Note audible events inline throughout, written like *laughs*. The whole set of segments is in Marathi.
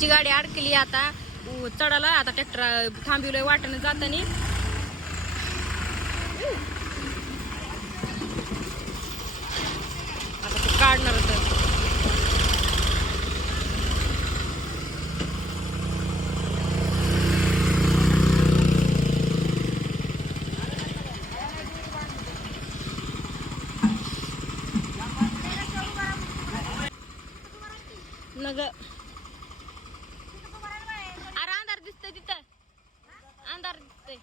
आमची गाडी अडकली आता. चढाला आता ट्रॅक्टर थांबिवलं वाटणं जातानी. आता ते काढणार होतं. नग अरे अंधार दिसतोय तिथं अंधार दिसतोय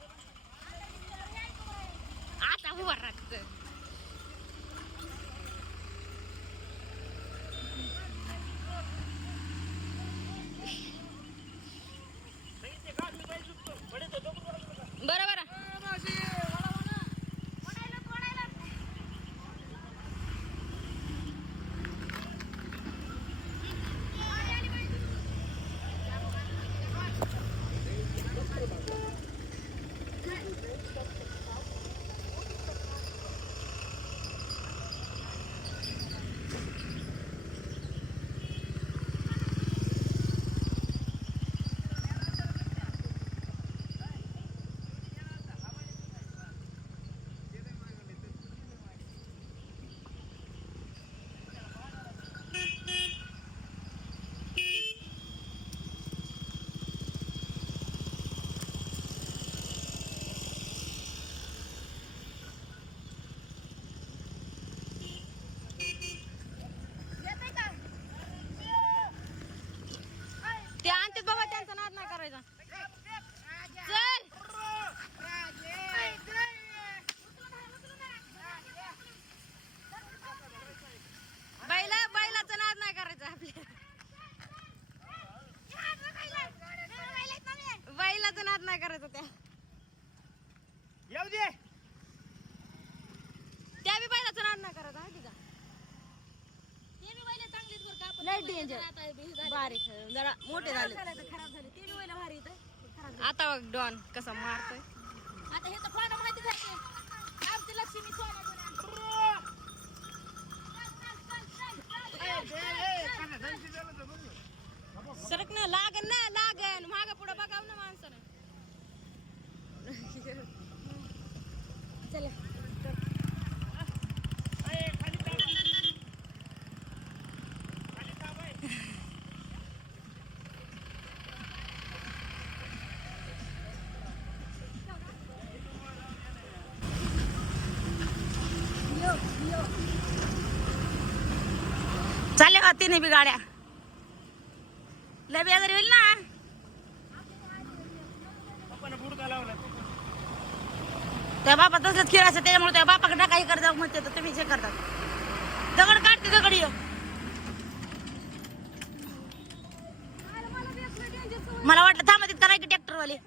आता उभा राहत बरं बरं ते आणतात बाबा त्यांचा नाद नाही करायचा चल. बैला बैलाचा नाद नाही करायचा आपल्या बैलाचा नाद नाही करायचा त्या. येऊ दे. त्या बी बैलाचा नाद नाही करायचा माहिती का लय डेंजर बारीक जरा मोठे झाले आता बघ डॉन कसा मारतोय सरक ना लागन ना लागन माग पुढे बघाव ना माणसानं चला का तिने बी गाड्या. लय होईल ना. पप्पाने बुडका लावला. त्या बापा तसंच खेळायचं त्याच्यामुळे त्या बापाकडे काही कर जाऊ म्हणते तर तुम्ही हे करतात दगड काढते दगड ये. मला वाटलं थांबा तिथं नाही की ट्रॅक्टर वाले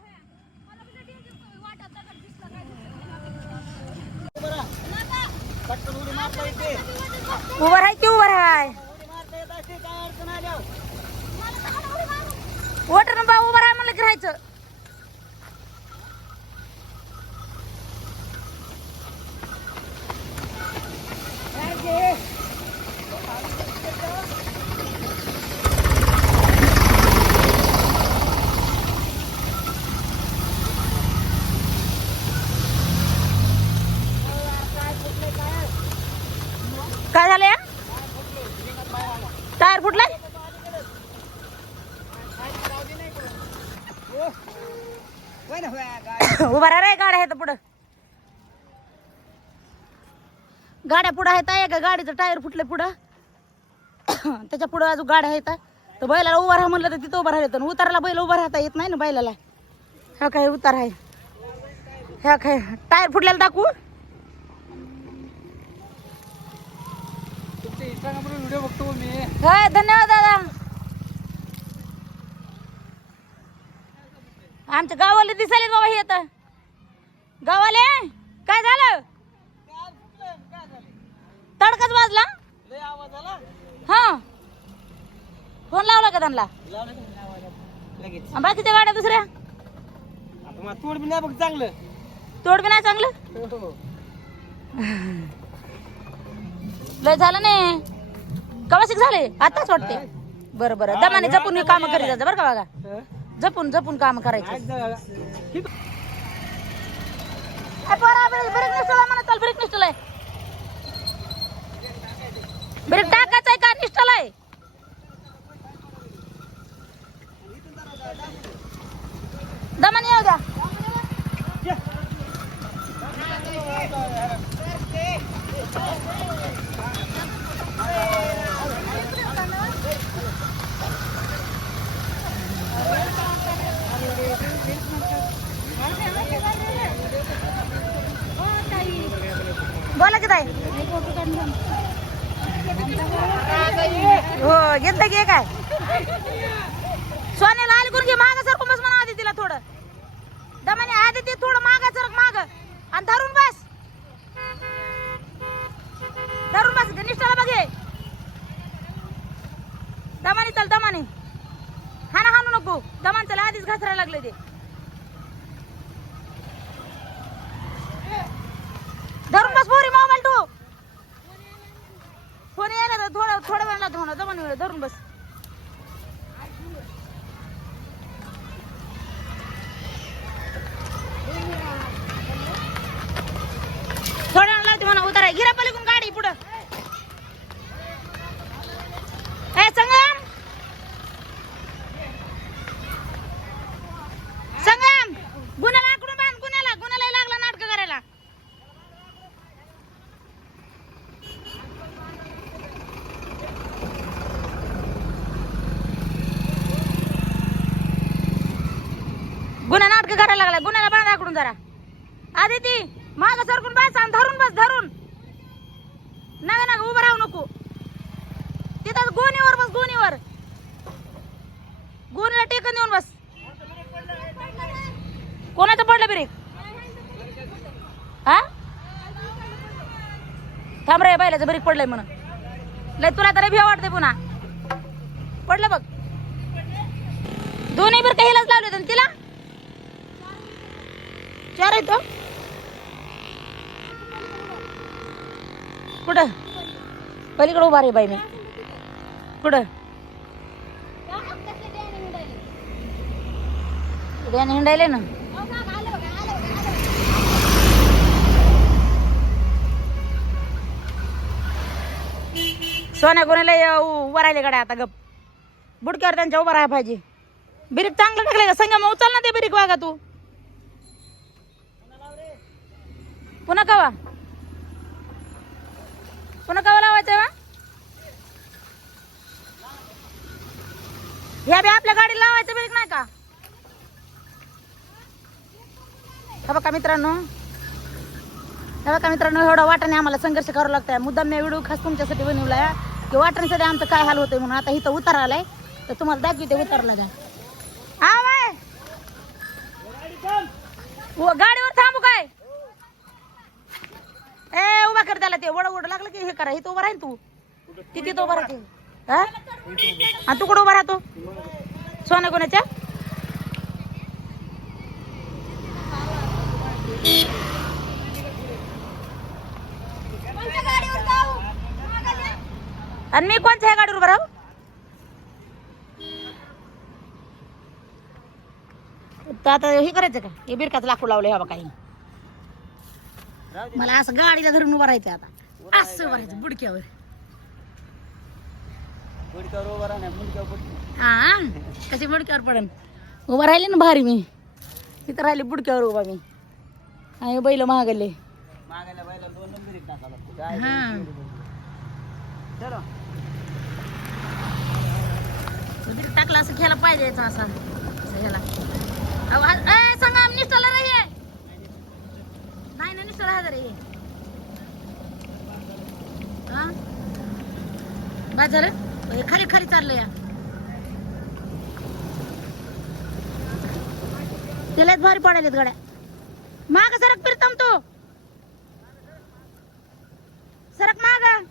पटकन उडी मारता येते. उभं राहाय की उभं राहाय उडी मारता येत असते काय अडचण आल्यावर वॉटर न उभं आम्हाला म्हणलं गिरायचं राहायचं काय झालंय टायर फुटलाय होय ना होय गाडी उभा राहा रे गाड्या आहेत पुढं गाड्या पुढं आहेत आहे का? गाडीचं टायर फुटलं पुढं. त्याच्या पुढं अजून गाड्या आहेत तर बैलाला उभा राहा म्हणलं तर तिथं उभा राहिलं तर. उताराला बैल उभा राहता येत नाही ना बैलाला. ह्या काय उतार आहे. ह्या काय? टायर व्हिडिओ बघतो मी. होय धन्यवाद दादा. आमच्या गावाला दिसायले बाबा हे आता. गावाले? काय झालं? तडकाच वाजला? लय आवाज आला? हा. फोन लावला का त्यांना? लगेच. आणि बाकीच्या गाड्या दुसऱ्या? आता मग तोड बी नाही बघ चांगलं. तोड बी नाही चांगलं? हो. लय झालं नाही कवाशिक झाले? आताच वाटते बरं बरं. दमाने जपून काम करीत जायचं बरं का बघा. हं? जपून जपून काम करायचं. आज जरा- किती- ब्रेक चाल ब्रेक ब्रेक टाकायचा आहे का निष्ठला आहे दमाने येऊ द्या बोला की ताई. हो घेतलं की काय? सोन्याला आली करून घे माग सर बस म्हणा आधी तिला थोडं. दमाने आधी ते थोडं माग सरक माग. आणि धरून बस. धरून बस निष्ठाला बघे दमाने चल दमाने. हाना हाणू नको. दमान चला आधीच घसरायला लागले ते. धरून बस पोरी मोबाईल तू. फोन येणार थोडं वेळ लागतो म्हणा. दमन धरून बस थोड्या वेळ लागते म्हणा उतारा गिरा पलीकडून गाडी पुढं ए संगम संगम गुन्ह्याला आकडून बांध गुन्ह्याला गुन्ह्याला लागला नाटक करायला गुन्हा नाटक करायला लागला गुन्ह्याला बांध आकडून जरा आदिती ती माग सरकून बस आणि धरून बस धरून. नका नका उभं राहू नको. तिथं गोणीवर बस गोणीवर. गोणीला टेकन देऊन बस. कोणाचं पडलं ब्रेक हा? थांब रे बैलाचं ब्रेक पडलंय म्हणून. लय तुला तर भीव वाटते पुन्हा. पडलं बघ. दोन्ही ब्रेक काहीलाच लावले होते तिला? चार आहे हो. कुठं? पलीकडे उभा रे बाई मी. कुठं? उद्या हिंडायले ना. सोन्या कोणाला उभा राहिले गाड्या आता गप. बुडक्यावर त्यांच्या उभा राहायला पाहिजे. बिरीक चांगलं टाकलंय का? संगम उचल ना ते बिरीक वागा तू. पुन्हा कवा? पुन्हा कवा लावायचं वा ह्या बी आपल्या गाडीला लावायचं बिरीक नाही का? हे बघा मित्रांनो. हे बघा मित्रांनो एवढा वाटाने आम्हाला संघर्ष करावा लागतोय. मुद्दाम मी व्हिडिओ खास तुमच्यासाठी बनवलाय. की वाटाण्यासाठी आमचं काय हाल होतंय म्हणून. आता इथं उतार आलाय. तर तुम्हाला दाखवते उतरला काय हा व- गाडीवर थांबू काय? ए उभा कर त्याला ते. वड वड लागलं की हे करा. इथं उभा राहील तू. तिथे उभा राहते. हा? आणि तू कुठं उभा राहतो? सोन्या कोणाच्या? आणि मी कोणत्या ह्या गाडीवर उभा राहू? तर आता हे करायचं का? हे बिरकाचं लाकूड लावलं हवा काही. मला असं गाडीला धरून उभं राहायचं आता. असं उभं राहायचं बुडक्यावर. उभं राहणार. हा? कशी बुडक्यावर पडन? उभं राहिले ना भारी मी. तिथं राहिले बुडक्यावर उभा मी. आणि बैल महागले टाकलं असं घ्यायला पाहिजे असा. ए, सांगा निष्ठाला रे नाही नाही ना हजार आहे रे हा? झालं हे खाली खाली चाललं या. त्याला भारी पडायलेत गाड्या. माग सरक फिरतम तो. सरक माग.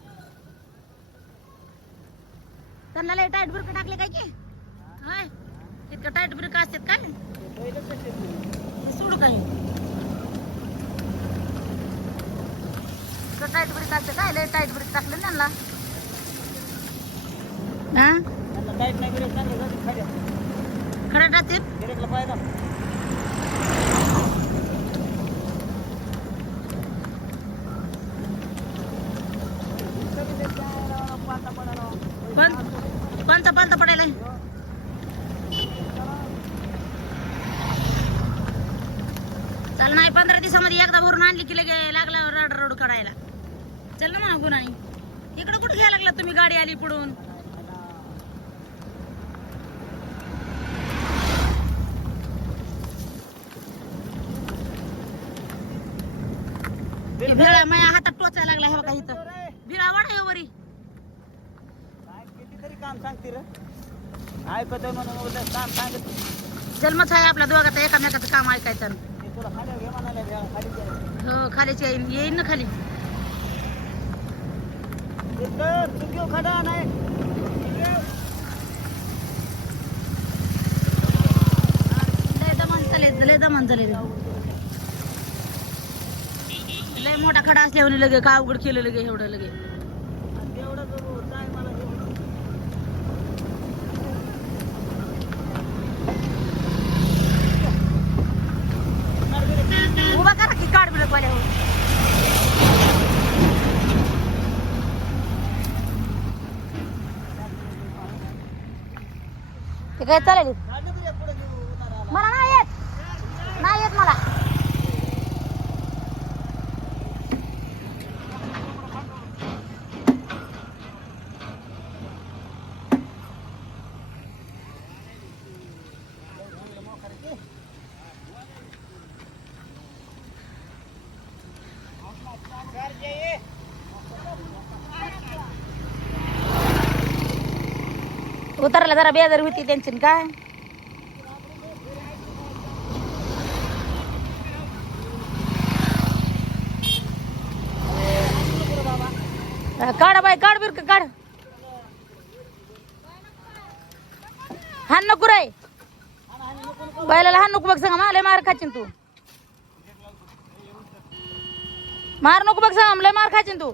त्यांना लय टाईट बुरक टाकले काय की? होय. इतकं टाईट बुरक असतात काय? सोडू काही टाईट ब्रेक असते काय? लय टाईट ब्रेक टाकले ना त्यांना हा खडा टाकते पण कोणता कोणता पडायला? चल नाही पंधरा दिवसामध्ये एकदा भरून आणली की लगे लागला रड रड करायला. चल ना म्हणा गुन्हानी इकडं कुठं घ्यायला लागला तुम्ही गाडी आली पुढून? भिळा माझ्या हातात टोचायला लागला हे बघा इथं. वाढा वरी. कितीतरी काम सांगते रे. ऐकत म्हणून उद्या काम सांगत जन्मच आहे आपल्या दोघाचा एकामेकाचं काम ऐकायचं. हो खालीच येईन. येईन ना खाली. खडा नाही. लय दमान चालेल लय दमान झाले लय मोठा खडा असल्यावर लगे का अवघड केलं लगे एवढं लगे. आणि तेवढं जो time मला तेवढं. उभा करा की काढ बिडक वाल्यावर ते काय चालेल काढलं तरी पुढं घेऊ उतारा. मला नाही येत नाही येत मला उतरला जरा बेजार होती त्यांची काय? काढ बाय काढ बिर काढ. हान नको राय बैलाला हान नको बघ सांगा मला मार खाचीन तू. मार नको बघ सांगा लय मार खाचीन तू.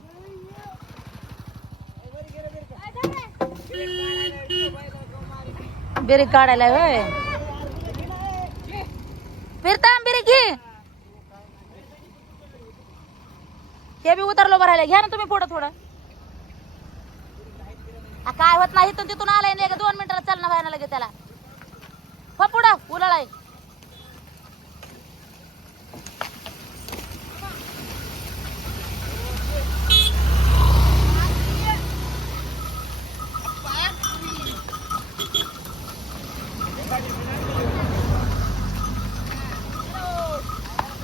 बिरी काढायला होय? फिरता बिरी घे ते बी उतरलो भरायला. घ्या ना तुम्ही पुढं थोडं. काय होत नाही तिथून आलाय नाही दोन मिनिटाला चालणं व्हायला लगे त्याला. हो पुढं उलाळाय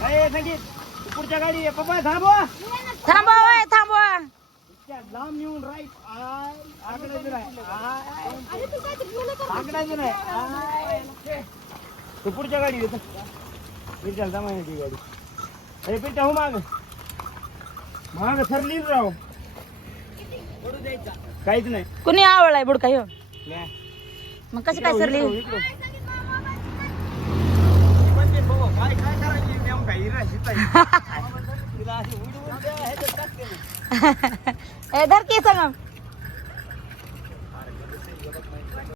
ए, संगीत, तू पुढच्या गाडी आहे. पप्पा थांबवा. थांबवा होय, थांबवा. इतक्या लांब येऊन राईट आय, आकडायचं नाही आय, आकडायचं नाही आय. तू पुढच्या गाडी येत पिरच्या जमा ती गाडी. अरे पिरच्या हो माग. माग सरलीच राव. काहीच नाही. कुणी आवडलाय बुडका ल्या. मग कशी काय सरली? इकडं, इकडं. म्हणजे बाबा, काय काय करायची नेमका? हिरा शिपाई. *laughs* *laughs* ए धर की सांग